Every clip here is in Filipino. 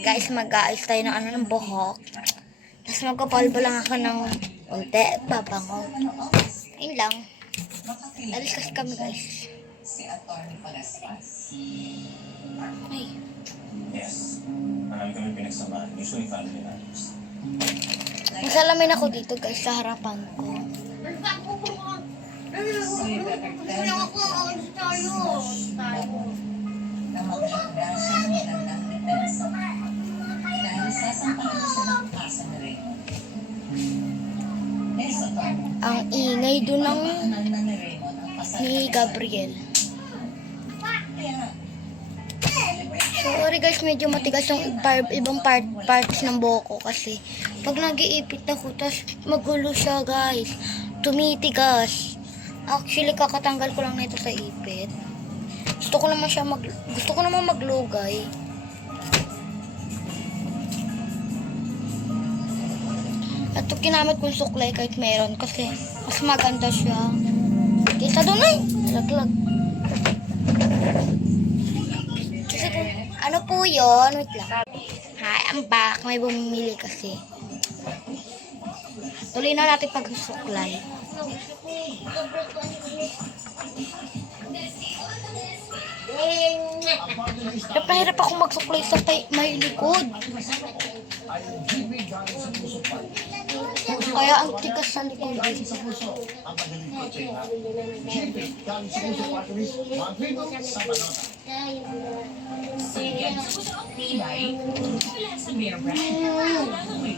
Guys, mag-aayos tayo ng ng buhok. Tapos magpapalbo lang ako ng unti, babango. Ayun lang. Alis kasi kami, guys. Ay. Yes. Marami kami pinagsamahan. Usually family matters. Masalamin ako dito, guys, sa harapan ko. Ang ingay doon ng ni Gabriel. Sorry guys, medyo matigas yung ibang parts ng buhok ko kasi pag nag-iipit ako, tas magulo siya guys. Tumitigas. Actually, kakatanggal ko lang nito sa ipit. Gusto ko naman maglugay. Ito kinamit kong suklay kahit meron kasi mas maganda siya. Kaysa doon ay laglag. Kasi ano po yun? Wait lang. Hi, I'm back. May bumili kasi. Tuloy na natin pag-suklay. Hirap ako magsuklay sa may likod. Kaya ang tigas sa likod. May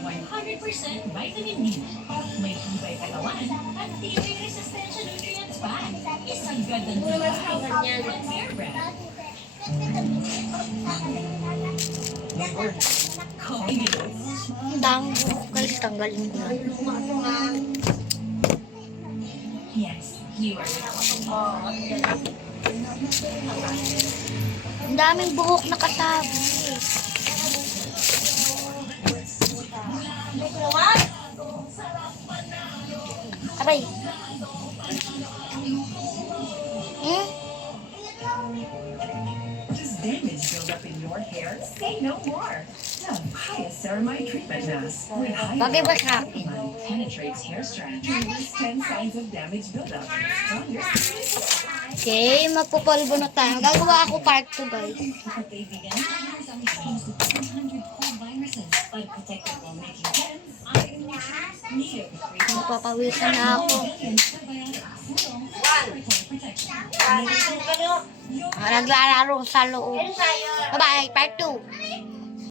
100% vitamin D. May tibay katawan at tibay resistensya nutrients pa. Isang ganda ng Bear Brand. Ang dami buhok guys, tanggalin ko lang. Yes, you are. Ang daming buhok nakasabi. Aray. Does damage build up in your hair? Say no more. The highest ceramide treatment mask with high Bagay ba sa akin? penetrates hair strands and removes 10 signs of damage buildup. Stronger Okay, magpupalbo na tayo. Gagawa ako part 2 guys. Mapapawisan na ako. Naglalaro sa loob. Bye-bye, part 2.